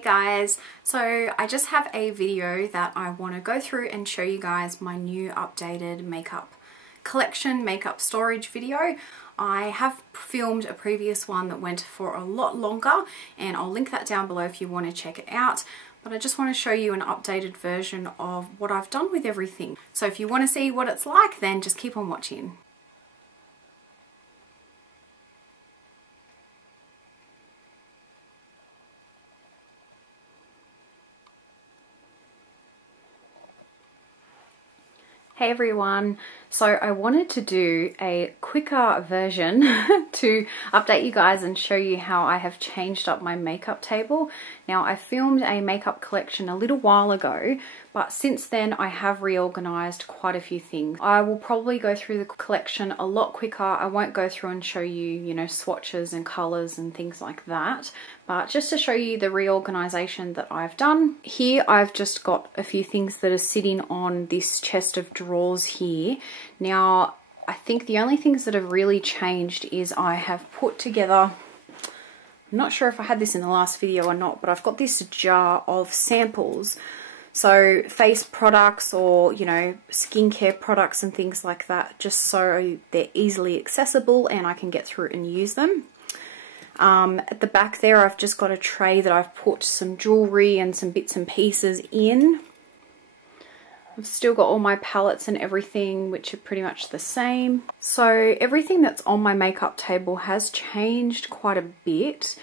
Hey guys, so I just have a video that I want to go through and show you guys my new updated makeup collection, makeup storage video. I have filmed a previous one that went for a lot longer and I'll link that down below if you want to check it out. But I just want to show you an updated version of what I've done with everything. So if you want to see what it's like, then just keep on watching. Hey everyone, so I wanted to do a quicker version to update you guys and show you how I have changed up my makeup table. Now I filmed a makeup collection a little while ago, but since then I have reorganized quite a few things. I will probably go through the collection a lot quicker. I won't go through and show you, swatches and colors and things like that, but just to show you the reorganization that I've done. Here I've just got a few things that are sitting on this chest of drawers here. Now I think the only things that have really changed is I have put together, I'm not sure if I had this in the last video or not, but I've got this jar of samples. So face products or, skincare products and things like that, just so they're easily accessible and I can get through and use them. At the back there, I've just got a tray that I've put some jewelry and some bits and pieces in. I've still got all my palettes and everything, which are pretty much the same. So everything that's on my makeup table has changed quite a bit.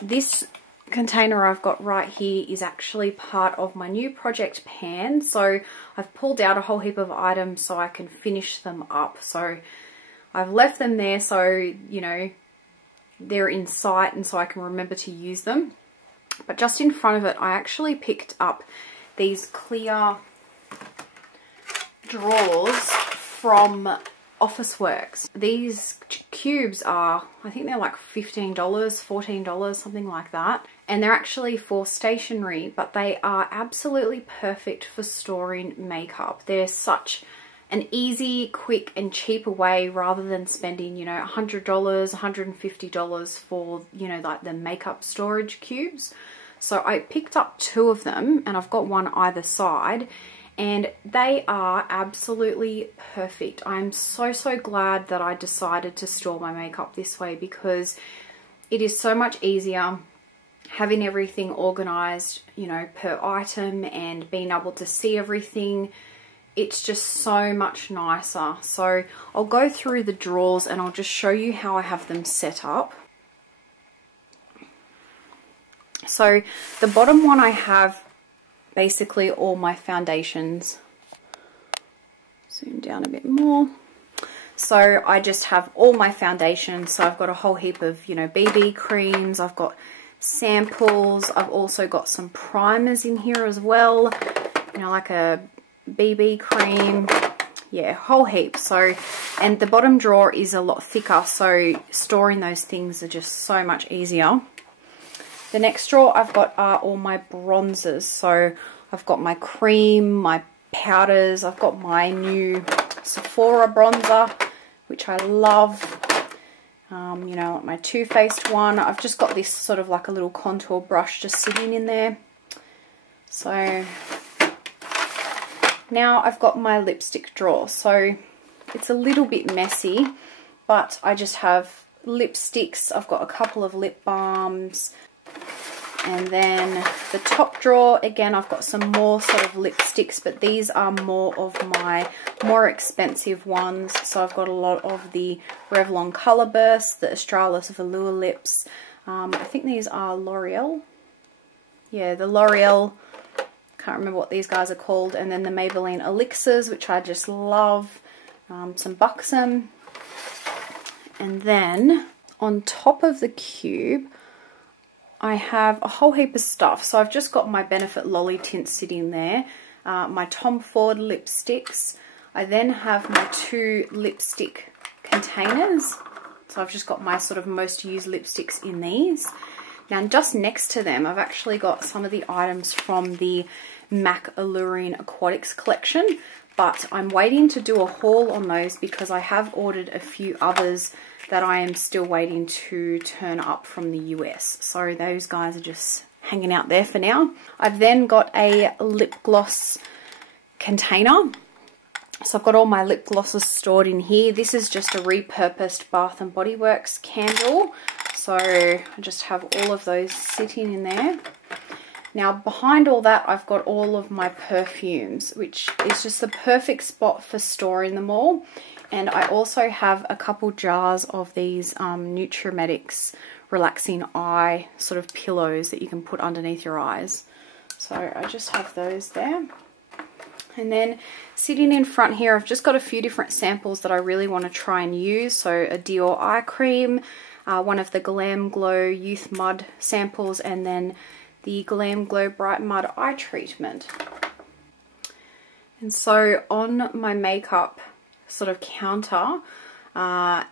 This container I've got right here is actually part of my new project pan. So I've pulled out a whole heap of items so I can finish them up. So I've left them there so, they're in sight and so I can remember to use them. But just in front of it, I actually picked up these clear drawers from Officeworks. These cubes are, I think they're like $15, $14, something like that. And they're actually for stationery, but they are absolutely perfect for storing makeup. They're such an easy, quick and cheaper way rather than spending, $100, $150 for, like the makeup storage cubes. So I picked up two of them and I've got one either side. And they are absolutely perfect. I'm so glad that I decided to store my makeup this way because it is so much easier having everything organized, per item and being able to see everything. It's just so much nicer. So I'll go through the drawers and I'll just show you how I have them set up. So the bottom one I have basically all my foundations. Zoom down a bit more. So I just have all my foundations. So I've got a whole heap of, BB creams. I've got samples. I've also got some primers in here as well. Like a BB cream. Yeah, whole heap. So, and the bottom drawer is a lot thicker. So storing those things are just so much easier. The next drawer I've got are all my bronzers. So I've got my cream, my powders. I've got my new Sephora bronzer, which I love. My Too Faced one. I've just got this sort of like a little contour brush just sitting in there. So now I've got my lipstick drawer. So it's a little bit messy, but I just have lipsticks. I've got a couple of lip balms. And then the top drawer, again, I've got some more sort of lipsticks, but these are more of my more expensive ones. So I've got a lot of the Revlon Colour Burst, the Australis Velour Lips. I think these are L'Oreal. Yeah, the L'Oreal, can't remember what these guys are called. And then the Maybelline Elixirs, which I just love. Some Buxom. And then on top of the cube, I have a whole heap of stuff. So I've just got my Benefit Lolly Tint sitting there, my Tom Ford lipsticks. I then have my two lipstick containers. So I've just got my sort of most used lipsticks in these. Now just next to them, I've actually got some of the items from the MAC Alluring Aquatics collection, but I'm waiting to do a haul on those because I have ordered a few others that I am still waiting to turn up from the US. So those guys are just hanging out there for now. I've then got a lip gloss container. So I've got all my lip glosses stored in here. This is just a repurposed Bath and Body Works candle. So I just have all of those sitting in there. Now behind all that, I've got all of my perfumes, which is just the perfect spot for storing them all. And I also have a couple jars of these Nutrimetics relaxing eye sort of pillows that you can put underneath your eyes. So I just have those there. And then sitting in front here, I've just got a few different samples that I really want to try and use. So a Dior eye cream, one of the Glam Glow Youth Mud samples, and then the Glam Glow Bright Mud eye treatment. And so on my makeup sort of counter,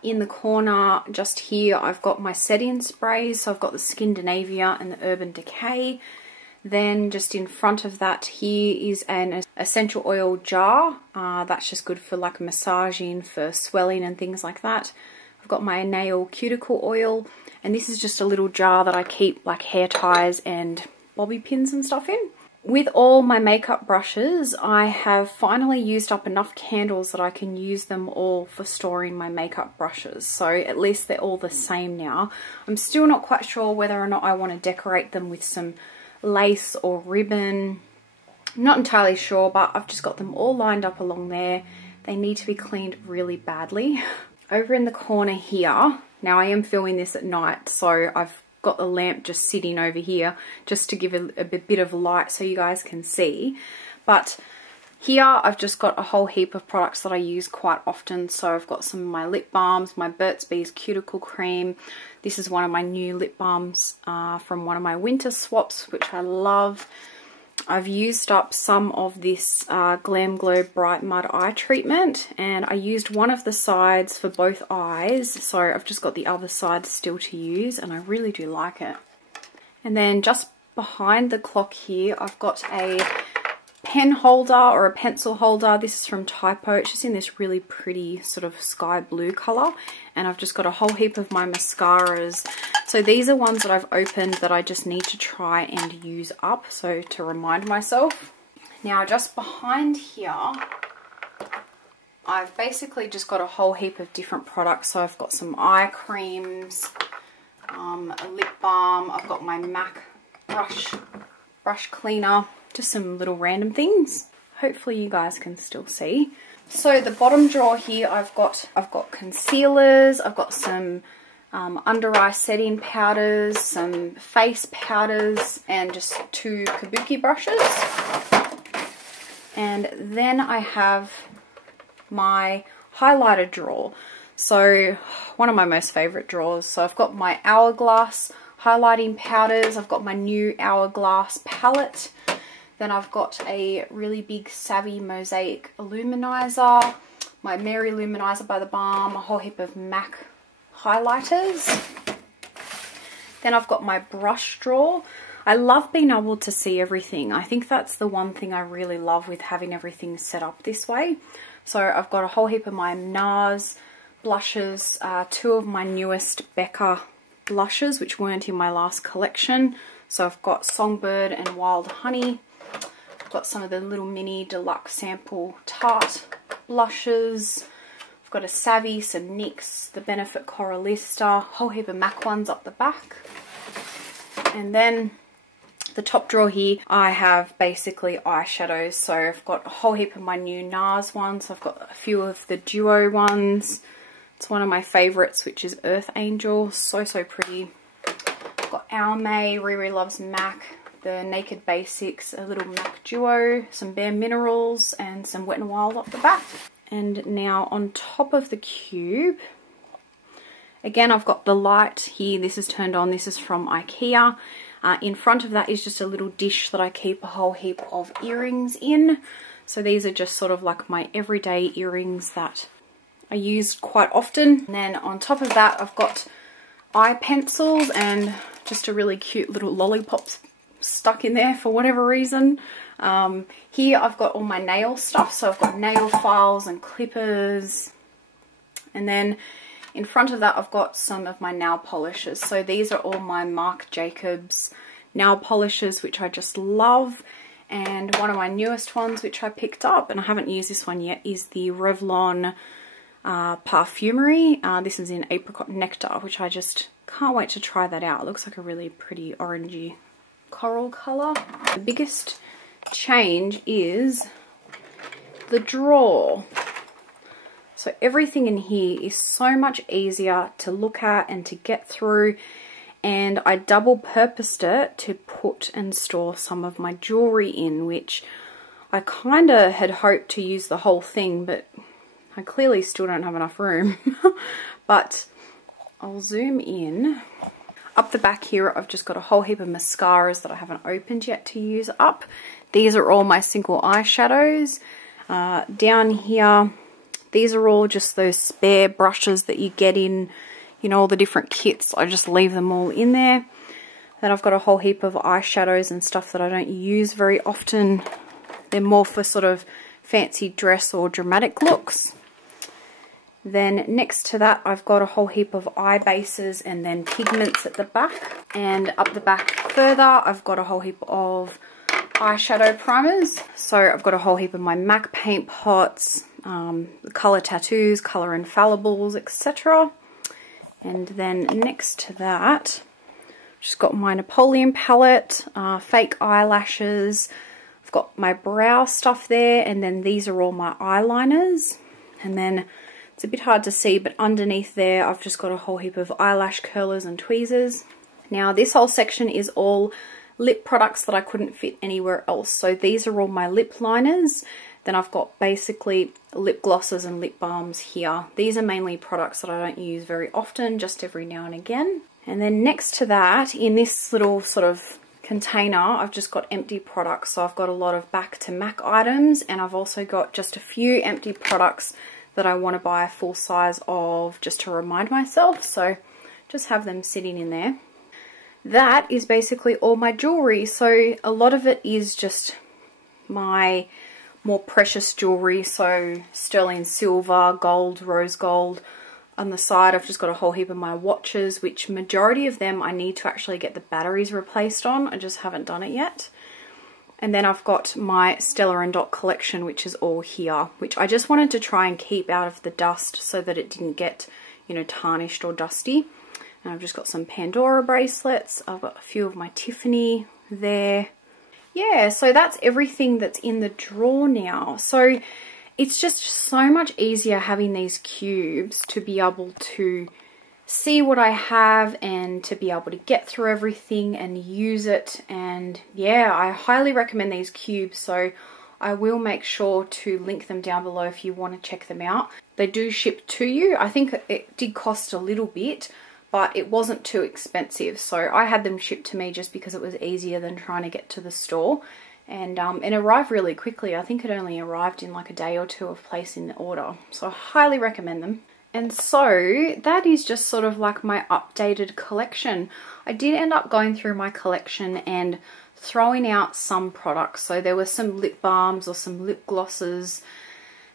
in the corner just here, I've got my setting sprays. So I've got the Skindinavia and the Urban Decay. Then just in front of that here is an essential oil jar. That's just good for like massaging, for swelling and things like that. I've got my nail cuticle oil, and this is just a little jar that I keep like hair ties and bobby pins and stuff in. With all my makeup brushes, I have finally used up enough candles that I can use them all for storing my makeup brushes. So at least they're all the same now. I'm still not quite sure whether or not I want to decorate them with some lace or ribbon. I'm not entirely sure, but I've just got them all lined up along there. They need to be cleaned really badly. Over in the corner here, now I am filming this at night, so I've got the lamp just sitting over here just to give a bit of light so you guys can see. But here I've just got a whole heap of products that I use quite often. So I've got some of my lip balms, my Burt's Bees cuticle cream. This is one of my new lip balms from one of my winter swaps, which I love. I've used up some of this Glam Glow Bright Mud eye treatment, and I used one of the sides for both eyes, so I've just got the other side still to use, and I really do like it. And then just behind the clock here, I've got a pen holder or a pencil holder. This is from Typo. It's just in this really pretty sort of sky blue color, and I've just got a whole heap of my mascaras. So these are ones that I've opened that I just need to try and use up, so to remind myself. Now just behind here, I've basically just got a whole heap of different products. So I've got some eye creams, a lip balm, I've got my MAC brush cleaner, just some little random things. Hopefully you guys can still see. So the bottom drawer here, I've got concealers, I've got some under eye setting powders, some face powders, and just 2 kabuki brushes. And then I have my highlighter drawer. So one of my most favorite drawers. So I've got my Hourglass highlighting powders, I've got my new Hourglass palette. Then I've got a really big Savvy Mosaic Luminizer, my Mary Luminizer by the Balm, a whole heap of MAC highlighters. Then I've got my brush drawer. I love being able to see everything. I think that's the one thing I really love with having everything set up this way. So I've got a whole heap of my NARS blushes, 2 of my newest Becca blushes which weren't in my last collection. So I've got Songbird and Wild Honey. I've got some of the little mini deluxe sample Tarte blushes. I've got a Savvy, some NYX, the Benefit Coralista, a whole heap of MAC ones up the back. And then the top drawer here, I have basically eyeshadows. So I've got a whole heap of my new NARS ones. I've got a few of the Duo ones. It's one of my favorites, which is Earth Angel. So pretty. I've got Our May, Riri Loves MAC, the Naked Basics, a little MAC Duo, some Bare Minerals, and some Wet n Wild up the back. And now on top of the cube, again I've got the light here. This is turned on. This is from Ikea. In front of that is just a little dish that I keep a whole heap of earrings in. So these are just sort of like my everyday earrings that I use quite often. And then on top of that, I've got eye pencils and just a really cute little lollipop stuck in there for whatever reason. Here I've got all my nail stuff. So I've got nail files and clippers. And then in front of that, I've got some of my nail polishes. So these are all my Marc Jacobs nail polishes, which I just love. And one of my newest ones, which I picked up, and I haven't used this one yet, is the Revlon Parfumery. This is in Apricot Nectar, which I just can't wait to try that out. It looks like a really pretty orangey coral colour. The biggest change is the drawer. So everything in here is so much easier to look at and to get through, and I double purposed it to put and store some of my jewellery in, which I kind of had hoped to use the whole thing, but I clearly still don't have enough room. But I'll zoom in. Up the back here, I've just got a whole heap of mascaras that I haven't opened yet to use up. These are all my single eyeshadows. Down here, these are all just those spare brushes that you get in, you know, all the different kits. I just leave them all in there. Then I've got a whole heap of eyeshadows and stuff that I don't use very often. They're more for sort of fancy dress or dramatic looks. Then next to that, I've got a whole heap of eye bases and then pigments at the back. And up the back further, I've got a whole heap of eyeshadow primers. So I've got a whole heap of my MAC paint pots, colour tattoos, colour infallibles, etc. And then next to that, I've just got my Napoleon palette, fake eyelashes. I've got my brow stuff there, and then these are all my eyeliners. And then it's a bit hard to see, but underneath there I've just got a whole heap of eyelash curlers and tweezers. Now this whole section is all lip products that I couldn't fit anywhere else. So these are all my lip liners. Then I've got basically lip glosses and lip balms here. These are mainly products that I don't use very often, just every now and again. And then next to that, in this little sort of container, I've just got empty products. So I've got a lot of back to MAC items, and I've also got just a few empty products that I want to buy a full size of just to remind myself. So just have them sitting in there. That is basically all my jewellery. So a lot of it is just my more precious jewellery. So sterling silver, gold, rose gold. On the side, I've just got a whole heap of my watches, which majority of them I need to actually get the batteries replaced on. I just haven't done it yet. And then I've got my Stella & Dot collection, which is all here, which I just wanted to try and keep out of the dust so that it didn't get, you know, tarnished or dusty. And I've just got some Pandora bracelets. I've got a few of my Tiffany there. Yeah, so that's everything that's in the drawer now. So it's just so much easier having these cubes to be able to see what I have and to be able to get through everything and use it. And yeah, I highly recommend these cubes, so I will make sure to link them down below if you want to check them out. They do ship to you. I think it did cost a little bit, but it wasn't too expensive, so I had them shipped to me just because it was easier than trying to get to the store. And it arrived really quickly. I think it only arrived in like a day or two of placing the order, so I highly recommend them. And so that is just sort of like my updated collection. I did end up going through my collection and throwing out some products. So there were some lip balms or some lip glosses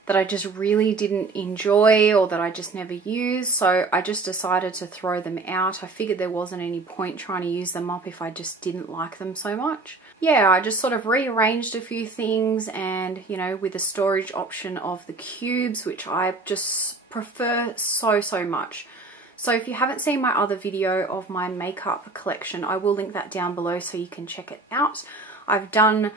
that I just really didn't enjoy or that I just never used. So I just decided to throw them out. I figured there wasn't any point trying to use them up if I just didn't like them so much. Yeah, I just sort of rearranged a few things, and you know, with the storage option of the cubes, which I just prefer so much. So if you haven't seen my other video of my makeup collection, I will link that down below so you can check it out. I've done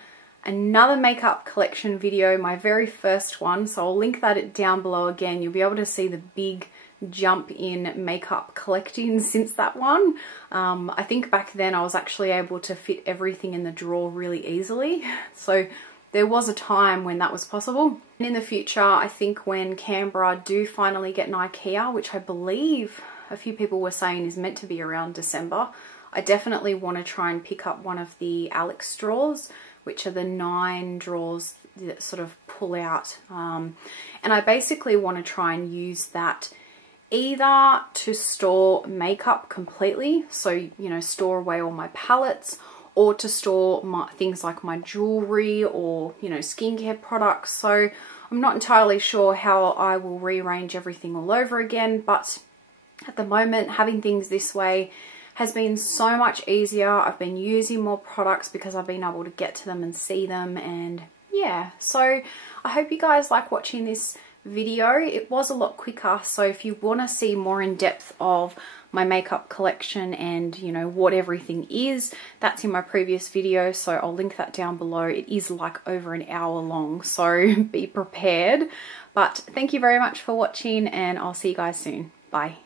another makeup collection video, my very first one, so I'll link that down below again. You'll be able to see the big jump in makeup collecting since that one. I think back then I was actually able to fit everything in the drawer really easily, so there was a time when that was possible. And in the future, I think when Canberra do finally get an Ikea, which I believe a few people were saying is meant to be around December, I definitely want to try and pick up one of the Alex drawers, which are the 9 drawers that sort of pull out. And I basically want to try and use that either to store makeup completely, so you know, store away all my palettes, or to store things like my jewelry or, you know, skincare products. So I'm not entirely sure how I will rearrange everything all over again, but at the moment having things this way has been so much easier. I've been using more products because I've been able to get to them and see them, and yeah, so I hope you guys like watching this video. It was a lot quicker, so if you want to see more in depth of my makeup collection and you know what everything is, that's in my previous video, so I'll link that down below. It is like over an hour long, so be prepared. But thank you very much for watching, and I'll see you guys soon. Bye.